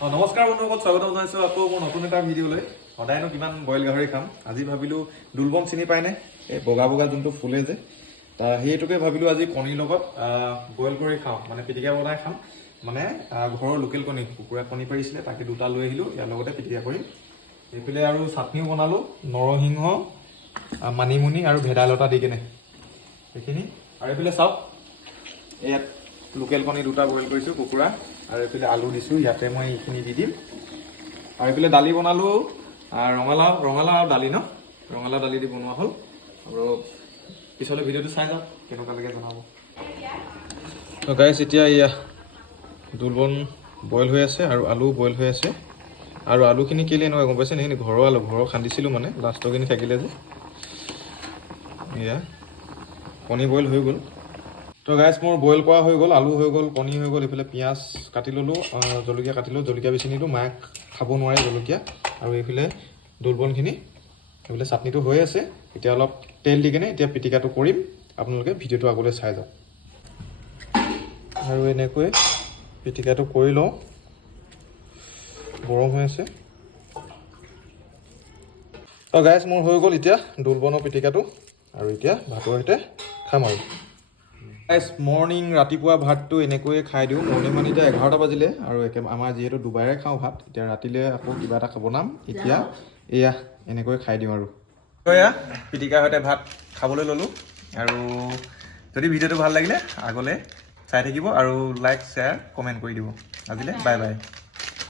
নমস্কাৰ বন্ধুসকল, স্বাগতম জনাইছোঁ আকৌ মোৰ নতুন এটা ভিডিঅ'লৈ। সদায়নো কিমান বইল গাহৰি খাম, আজি ভাবিলোঁ দুলবন চিনি পায়নে? এই বগা বগা যোনটো ফুলে যে, সেইটোকে ভাবিলোঁ আজি কণীৰ লগত বইল কৰি খাওঁ, মানে পিটিকা বনাই খাম। মানে ঘৰৰ লোকেল কণী, কুকুৰা কণী পাৰিছিলে, তাকে দুটা লৈ আহিলোঁ, ইয়াৰ লগতে পিটিকা কৰিম। এইফালে আৰু চাটনিও বনালোঁ, নৰসিংহ, মানিমুনি আৰু ভেদাইলতা দি কেনে সেইখিনি। আৰু এইফালে চাওক, ইয়াত লোকেল কণী দুটা বইল কৰিছোঁ, কুকুৰা, আৰু এইফালে আলু দিছোঁ, ইয়াতে মই এইখিনি দি দিম। আৰু এইফালে দালি বনালোঁ, ৰঙালাও আৰু দালি ৰঙালাও দালি দি বনোৱা হ'ল। আৰু পিছলৈ ভিডিঅ'টো চাই যাওক, কেনেকুৱা লাগে জনাব। তো গাইছ, এতিয়া এয়া দুলবন বইল হৈ আছে আৰু আলু বইল হৈ আছে। আৰু আলুখিনি কেলৈ এনেকুৱা গম পাইছে, সেইখিনি ঘৰৰ আলু, ঘৰৰ খান্দিছিলোঁ, মানে লাষ্টৰখিনি থাকিলে যে। এয়া কণী বইল হৈ গ'ল। তো গাইছ, মোৰ বইল কৰা হৈ গ'ল, আলু হৈ গ'ল, কণী হৈ গ'ল। এইফালে পিঁয়াজ কাটি ল'লোঁ, জলকীয়া কাটিলোঁ, জলকীয়া বেছি নিলোঁ, মায়ে খাব নোৱাৰে জলকীয়া। আৰু এইফালে দুলবনখিনি, এইফালে চাটনিটো হৈ আছে। এতিয়া অলপ তেল দি কেনে এতিয়া পিটিকাটো কৰিম, আপোনালোকে ভিডিঅ'টো আগলৈ চাই যাওক। আৰু এনেকৈ পিটিকাটো কৰি লওঁ, গৰম হৈ আছে। তো গাইছ, মোৰ হৈ গ'ল এতিয়া দুলবনৰ পিটিকাটো, আৰু এতিয়া ভাতৰ সৈতে খাম আৰু। গাইছ, মৰ্ণিং ৰাতিপুৱা ভাতটো এনেকৈয়ে খাই দিওঁ। মৰ্ণিং মানে এতিয়া 11টা বাজিলে, আৰু আমাৰ যিহেতু দুবাৰে খাওঁ ভাত, এতিয়া ৰাতিলৈ আকৌ কিবা এটা বনাম। এতিয়া এয়া এনেকৈ খাই দিওঁ আৰু। এয়া পিটিকাৰ সৈতে ভাত খাবলৈ ল'লোঁ। আৰু যদি ভিডিঅ'টো ভাল লাগিলে আগলৈ চাই থাকিব, আৰু লাইক, শ্বেয়াৰ, কমেণ্ট কৰি দিব। আজিলৈ বাই বাই।